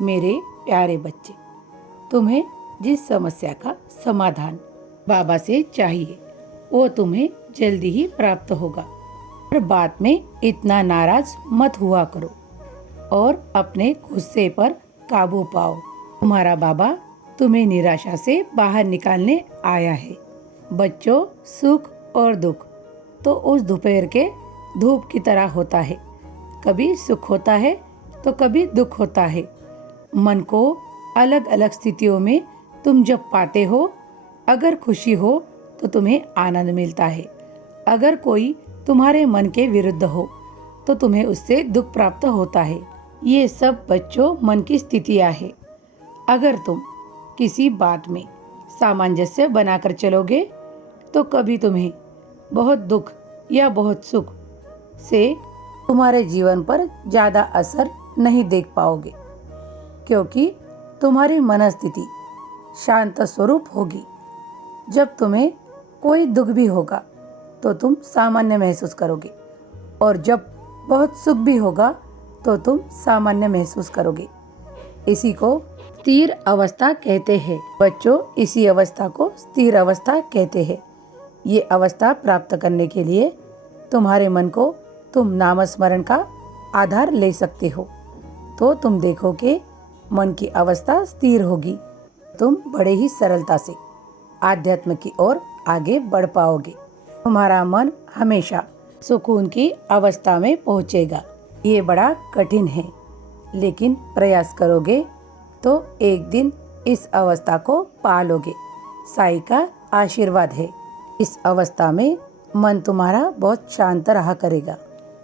मेरे प्यारे बच्चे, तुम्हें जिस समस्या का समाधान बाबा से चाहिए वो तुम्हें जल्दी ही प्राप्त होगा। पर बाद में इतना नाराज मत हुआ करो और अपने गुस्से पर काबू पाओ। तुम्हारा बाबा तुम्हें निराशा से बाहर निकालने आया है। बच्चों, सुख और दुख तो उस दोपहर के धूप की तरह होता है। कभी सुख होता है तो कभी दुख होता है। मन को अलग अलग स्थितियों में तुम जब पाते हो, अगर खुशी हो तो तुम्हें आनंद मिलता है। अगर कोई तुम्हारे मन के विरुद्ध हो तो तुम्हें उससे दुख प्राप्त होता है। ये सब बच्चों मन की स्थितियाँ है। अगर तुम किसी बात में सामंजस्य बनाकर चलोगे तो कभी तुम्हें बहुत दुख या बहुत सुख से तुम्हारे जीवन पर ज़्यादा असर नहीं देख पाओगे, क्योंकि तुम्हारी मनस्थिति शांत स्वरूप होगी। जब तुम्हें कोई दुख भी होगा तो तुम सामान्य महसूस करोगे, और जब बहुत सुख भी होगा तो तुम सामान्य महसूस करोगे। इसी को स्थिर अवस्था कहते हैं। बच्चों, इसी अवस्था को स्थिर अवस्था कहते हैं। ये अवस्था प्राप्त करने के लिए तुम्हारे मन को तुम नामस्मरण का आधार ले सकते हो, तो तुम देखोगे मन की अवस्था स्थिर होगी। तुम बड़े ही सरलता से आध्यात्म की ओर आगे बढ़ पाओगे। तुम्हारा मन हमेशा सुकून की अवस्था में पहुंचेगा। ये बड़ा कठिन है, लेकिन प्रयास करोगे तो एक दिन इस अवस्था को पा लोगे। साईं का आशीर्वाद है। इस अवस्था में मन तुम्हारा बहुत शांत रहा करेगा।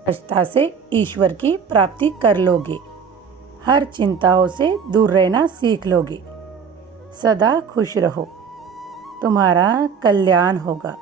सहजता से ईश्वर की प्राप्ति कर लोगे। हर चिंताओं से दूर रहना सीख लोगे। सदा खुश रहो। तुम्हारा कल्याण होगा।